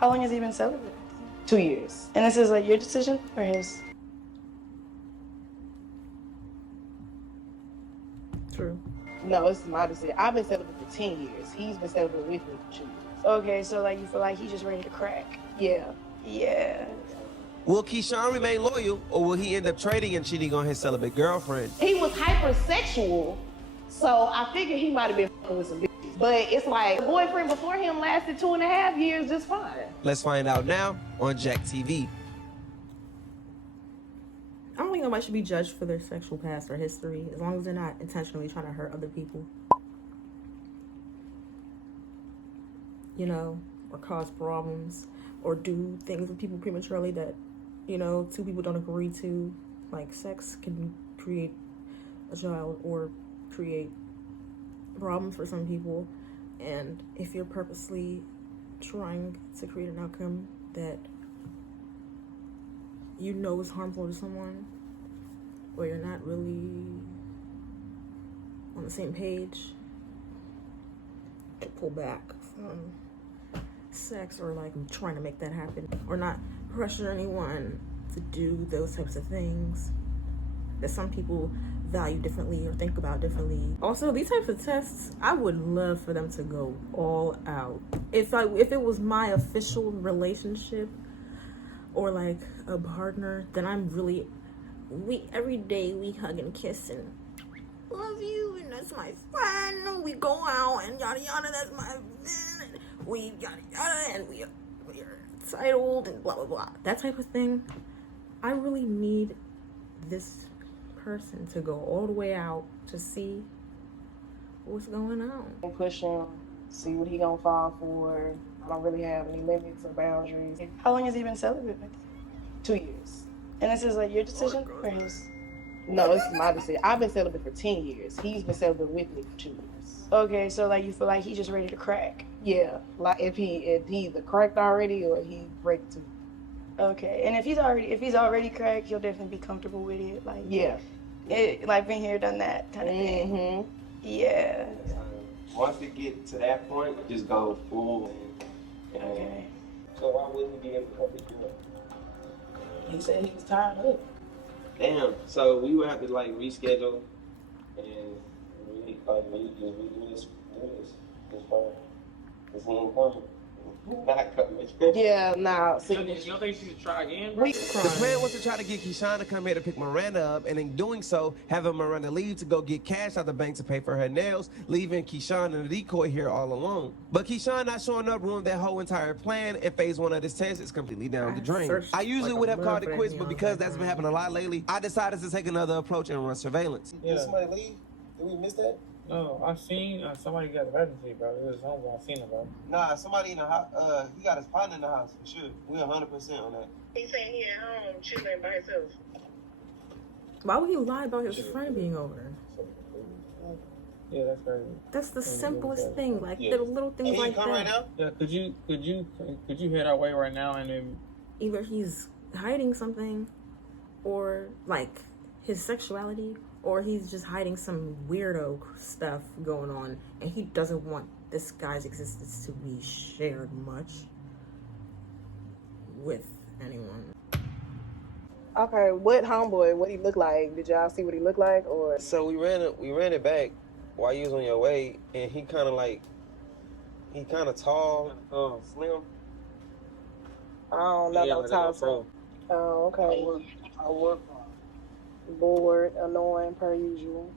How long has he been celibate? 2 years. And this is like your decision or his? True. No, it's my decision. I've been celibate for 10 years. He's been celibate with me for 2 years. Okay, so like you feel like he's just ready to crack. Yeah. Yeah. Will Keyshawn remain loyal, or will he end up trading and cheating on his celibate girlfriend? He was hypersexual, so I figured he might have been fucking with some bitches. But it's like, the boyfriend before him lasted 2.5 years just fine. Let's find out now on Jack TV. I don't think nobody should be judged for their sexual past or history as long as they're not intentionally trying to hurt other people. You know, or cause problems, or do things with people prematurely that, you know, two people don't agree to. Like sex can create a child or create problems for some people. And if you're purposely trying to create an outcome that you know is harmful to someone, or you're not really on the same page, to pull back from sex, or like trying to make that happen, or not pressure anyone to do those types of things that some people value differently or think about differently. Also, these types of tests, I would love for them to go all out. If it was my official relationship or like a partner, then I'm really, every day we hug and kiss and love you and that's my friend, we go out and yada yada, that's my friend, we yada yada, and we are entitled and blah blah blah, that type of thing. I really need this person to go all the way out to see what's going on. Push him, see what he gonna fall for. I don't really have any limits or boundaries. How long has he been celibate with you? 2 years. And this is like your decision or his? No, it's my decision. I've been celibate for 10 years. He's been celibate with me for 2 years. Okay, so like you feel like he's just ready to crack. Yeah, like if he either cracked already or he ready to. Okay, and if he's already cracked, he'll definitely be comfortable with it. Like Yeah. Like been here, done that kind of thing. Mm-hmm. Yeah. Once we get to that point, just go full. And Okay. So why wouldn't he be able to come pick you up? He said he was tired of it. Damn. So we would have to like reschedule and redo this fine. Cause he ain't coming. Not coming. Yeah, nah. See, You don't think she should try again? we, The plan was to try to get Keyshawn to come here to pick Miranda up, and in doing so, having Miranda leave to go get cash out the bank to pay for her nails, leaving Keyshawn and the decoy here all alone. But Keyshawn not showing up ruined that whole entire plan, and phase 1 of this test is completely down the drain. I usually would have called it quits, but because that's been happening a lot lately, I decided to take another approach and run surveillance. Did somebody leave? Did we miss that? No, I seen somebody got emergency, bro. It was homeboy. I seen him, bro. Nah, somebody in the house. He got his partner in the house for sure. We 100% on that. He's saying he at home chilling by himself. Why would he lie about his friend being over? Yeah, that's crazy. That's the simplest thing, like Yeah. the little things Can you like come right that. now? Yeah, could you head our way right now and then Either he's hiding something, or like his sexuality, or he's just hiding some weirdo stuff going on, and he doesn't want this guy's existence to be shared much with anyone. okay, what homeboy? What he look like? Did y'all see what he looked like, or? So we ran it back while you was on your way, and he kind of tall, slim. I don't know no time. Oh, okay. I work. Bored, annoying per usual.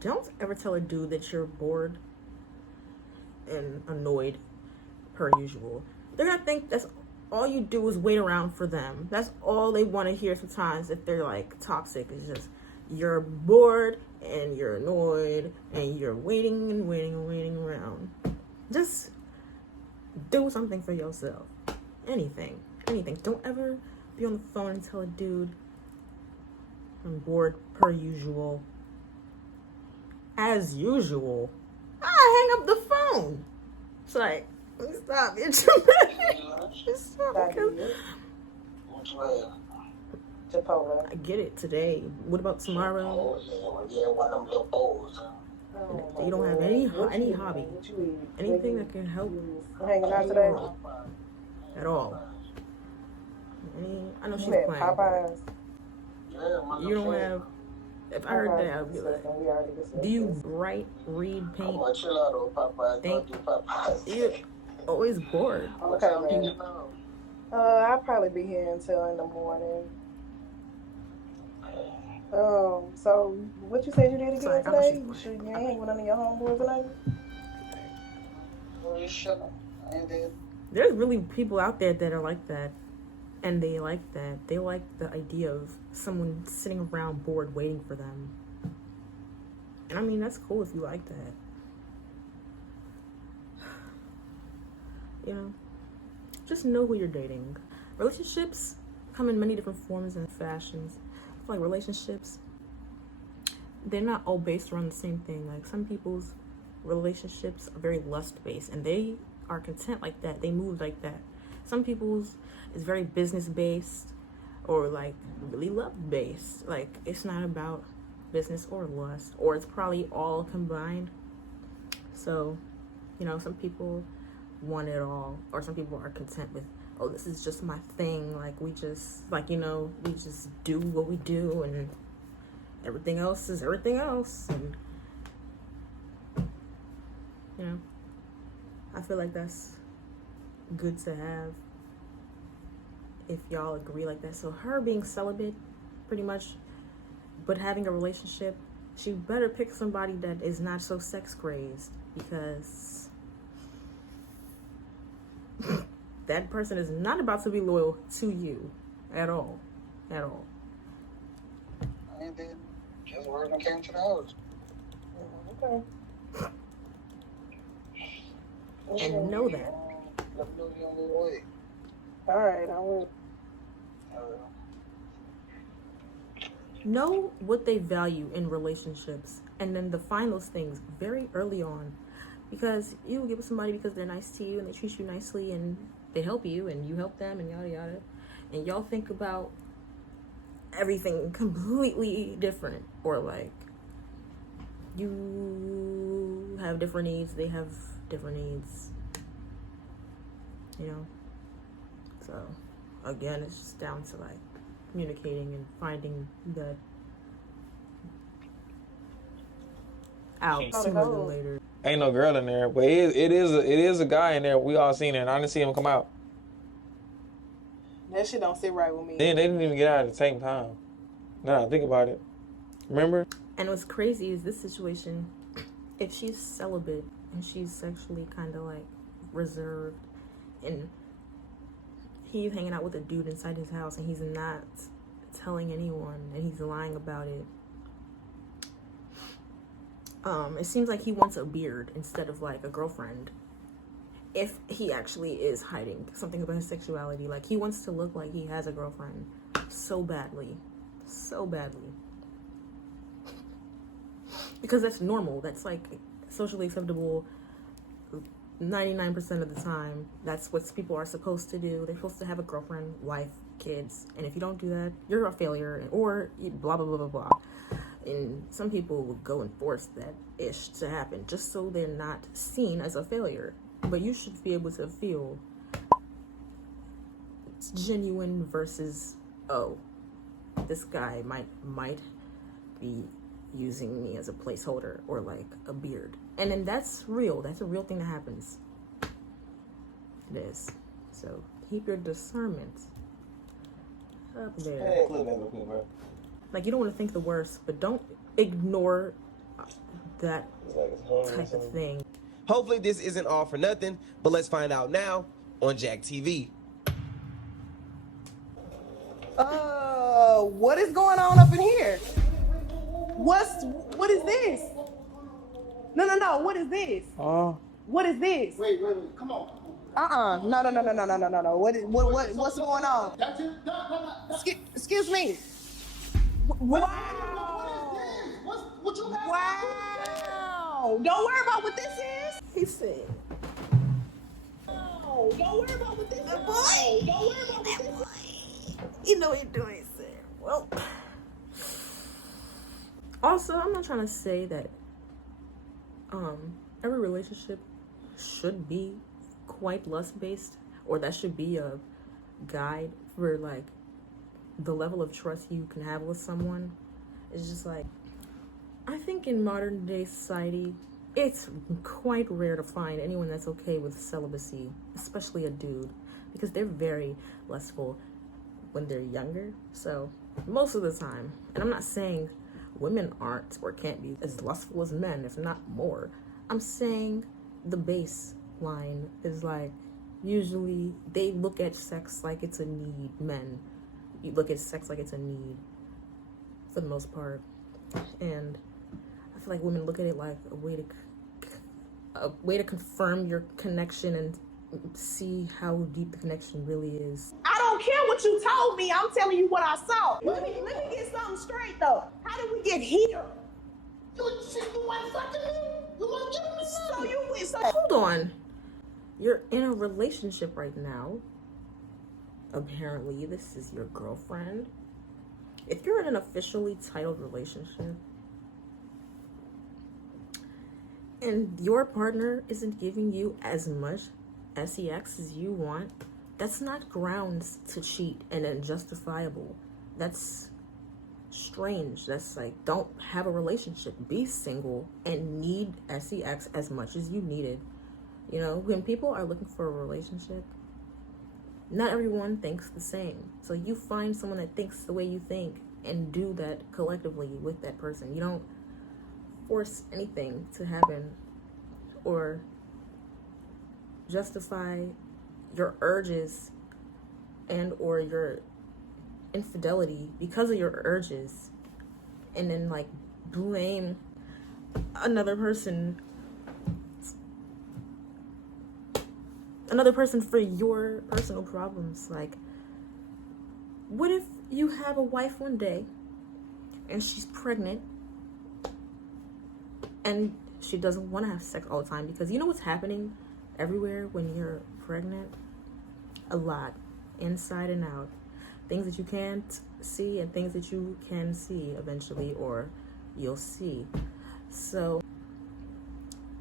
Don't ever tell a dude that you're bored and annoyed per usual. They're gonna think that's all you do is wait around for them. That's all they want to hear sometimes if they're like toxic. It's just you're bored and you're annoyed and you're waiting and waiting and waiting around. Just do something for yourself. Anything. Don't ever be on the phone and tell a dude I'm bored per usual. As usual. I hang up the phone. It's like, stop, bitch. Stop, because Chipotle. I get it today. What about tomorrow? You don't have any hobby, anything that can help Hanging out today? at all. I know she's You had playing. Popeyes. You don't have. If I heard that, I'd be like, do you write, read, paint, think? You're always bored. Okay. I'll probably be here until in the morning. So what you said you did Sorry, again I know today? she's You ain't with none of your homeboys tonight? There's really people out there that are like that, and they like that. They like the idea of someone sitting around bored waiting for them. And I mean, that's cool if you like that. You know, just know who you're dating. Relationships come in many different forms and fashions. I feel like relationships, they're not all based around the same thing. Like some people's relationships are very lust-based, and they are content like that. They move like that. Some people's is very business-based or like really love-based. Like it's not about business or lust, or it's probably all combined. So, you know, some people want it all, or some people are content with, oh, this is just my thing. Like we just, like, you know, we just do what we do, and everything else is everything else. And you know, I feel like that's good to have if y'all agree like that. So her being celibate, pretty much, but having a relationship, she better pick somebody that is not so sex crazed, because that person is not about to be loyal to you at all. At all. And then just word and came to the house. Okay. And know that. Let me know you're on your way. All right, I will. Know what they value in relationships, and then define those things very early on, because you will get with somebody because they're nice to you and they treat you nicely and they help you and you help them and yada yada, and y'all think about everything completely different, or like you have different needs, they have different needs, you know. So again, it's just down to like communicating and finding that out sooner than later. Ain't no girl in there, but it is a guy in there. We all seen it, and I didn't see him come out. That shit don't sit right with me. Then they didn't even get out at the same time. Now I think about it. Remember? And what's crazy is this situation, if she's celibate and she's sexually kind of like reserved, and he's hanging out with a dude inside his house and he's not telling anyone and he's lying about it, it seems like he wants a beard instead of like a girlfriend. If he actually is hiding something about his sexuality, like he wants to look like he has a girlfriend so badly, because that's normal. That's like socially acceptable 99% of the time. That's what people are supposed to do. They're supposed to have a girlfriend, wife, kids, and if you don't do that, you're a failure, or blah blah blah blah blah. And some people would go and force that ish to happen just so they're not seen as a failure. But you should be able to feel it's genuine versus, oh, this guy might be using me as a placeholder or like a beard. And then that's real. That's a real thing that happens. It is. So keep your discernment up there. Like, you don't want to think the worst, but don't ignore that type of thing. Hopefully this isn't all for nothing, but let's find out now on Jack TV. What is going on up in here? What is this? No, what is this? What is this? Wait, come on. No. What's going on? That's it. Excuse me. Wow. What you have? Wow. Don't worry about what this is. He said, Oh, don't worry about what this is. don't worry about what this is. You know what you're doing, he said. Well, also, I'm not trying to say that Every relationship should be quite lust-based, or that should be a guide for like the level of trust you can have with someone. It's just like, I think in modern day society, it's quite rare to find anyone that's okay with celibacy, especially a dude, because they're very lustful when they're younger. So most of the time, and I'm not saying women aren't or can't be as lustful as men, if not more. I'm saying the baseline is like, usually they look at sex like it's a need. Men, you look at sex like it's a need for the most part, and I feel like women look at it like a way to confirm your connection and see how deep the connection really is. I don't care what you told me. I'm telling you what I saw. Let me get something straight though. How did we get here? You want fucking me? You want to give me something? So Hold on. You're in a relationship right now. Apparently, this is your girlfriend. If you're in an officially titled relationship and your partner isn't giving you as much sex as you want, that's not grounds to cheat and unjustifiable. That's strange. That's like, don't have a relationship. Be single and need sex as much as you need it. You know, when people are looking for a relationship, not everyone thinks the same. So you find someone that thinks the way you think and do that collectively with that person. You don't force anything to happen or justify your urges and or your infidelity because of your urges and then like blame another person for your personal problems. Like, what if you have a wife one day and she's pregnant and she doesn't want to have sex all the time? Because you know what's happening everywhere when you're pregnant? A lot, inside and out. Things that you can't see and things that you can see eventually, or you'll see. So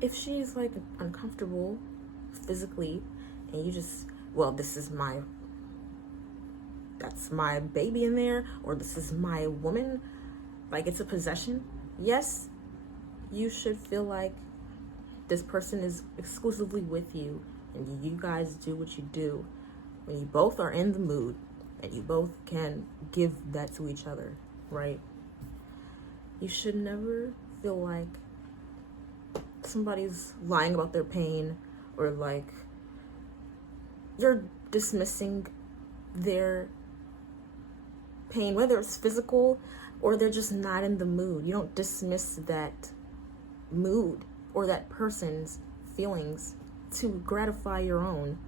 if she's like uncomfortable physically and you just, well, that's my baby in there, or this is my woman, like it's a possession, yes, you should feel like this person is exclusively with you and you guys do what you do when you both are in the mood and you both can give that to each other, right? You should never feel like somebody's lying about their pain, or like you're dismissing their pain, whether it's physical or they're just not in the mood. You don't dismiss that mood or that person's feelings to gratify your own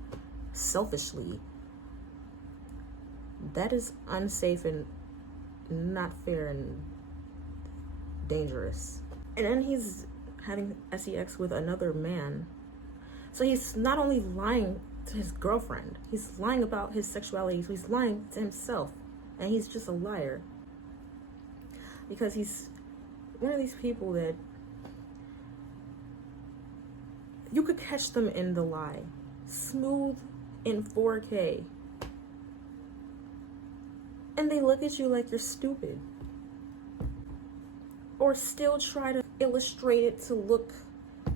selfishly. That is unsafe and not fair and dangerous. And then he's having sex with another man. So he's not only lying to his girlfriend, he's lying about his sexuality, so he's lying to himself. And he's just a liar. Because he's one of these people that you could catch them in the lie. Smooth in 4K. And they look at you like you're stupid. Or still try to illustrate it to look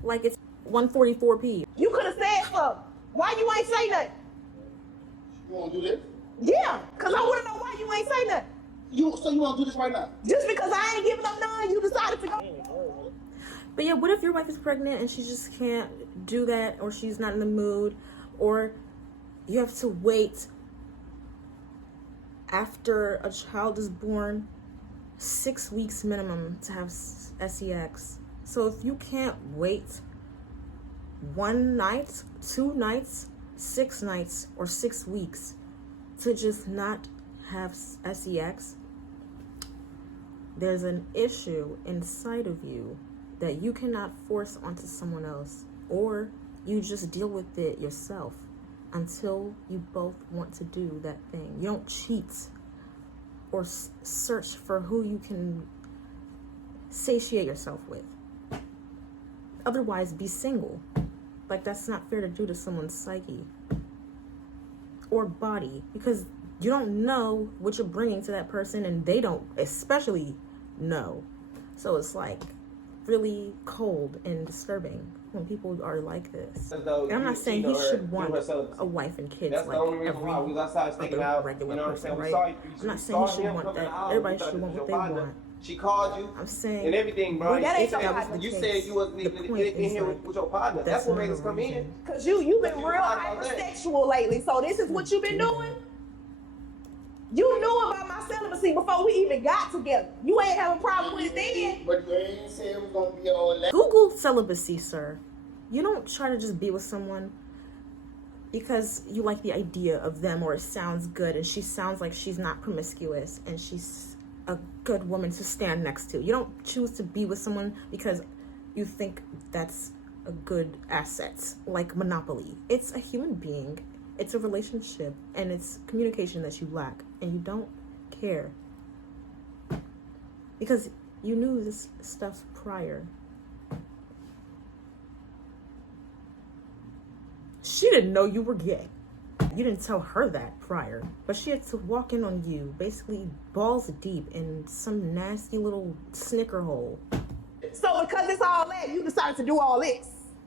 like it's 144p. you could have said something. Why you ain't say nothing? You want to do this? Yeah, because I want to know why you ain't say nothing. So you want to do this right now? Just because I ain't giving up none, you decided to go. But yeah, what if your wife is pregnant and she just can't do that, or she's not in the mood, or you have to wait after a child is born 6 weeks minimum to have sex. So if you can't wait 1 night, 2 nights, 6 nights, or 6 weeks to just not have sex, there's an issue inside of you that you cannot force onto someone else, or you just deal with it yourself until you both want to do that thing. You don't cheat or search for who you can satiate yourself with. otherwise be single. Like, that's not fair to do to someone's psyche or body, because you don't know what you're bringing to that person, and they don't especially know. So it's like really cold and disturbing when people are like this. And I'm not saying he should want a wife and kids like every other regular person, right? I'm not saying he should want that. Everybody should want what they want. She called you. I'm saying, and everything, bro. That ain't if that was the You case, said you wasn't even in here with your partner. That's what made us come in. Cause you've been real hypersexual lately. So this is what you've been doing. You knew about my celibacy before we even got together. You ain't have a problem with it then. But you ain't say it was gonna be all that. Google celibacy, sir. You don't try to just be with someone because you like the idea of them, or it sounds good and she sounds like she's not promiscuous and she's a good woman to stand next to. You don't choose to be with someone because you think that's a good asset, like Monopoly. It's a human being. It's a relationship, and it's communication that you lack, and you don't care because you knew this stuff prior. She didn't know you were gay. You didn't tell her that prior, but she had to walk in on you, basically balls deep in some nasty little snicker hole. So because it's all that, you decided to do all this.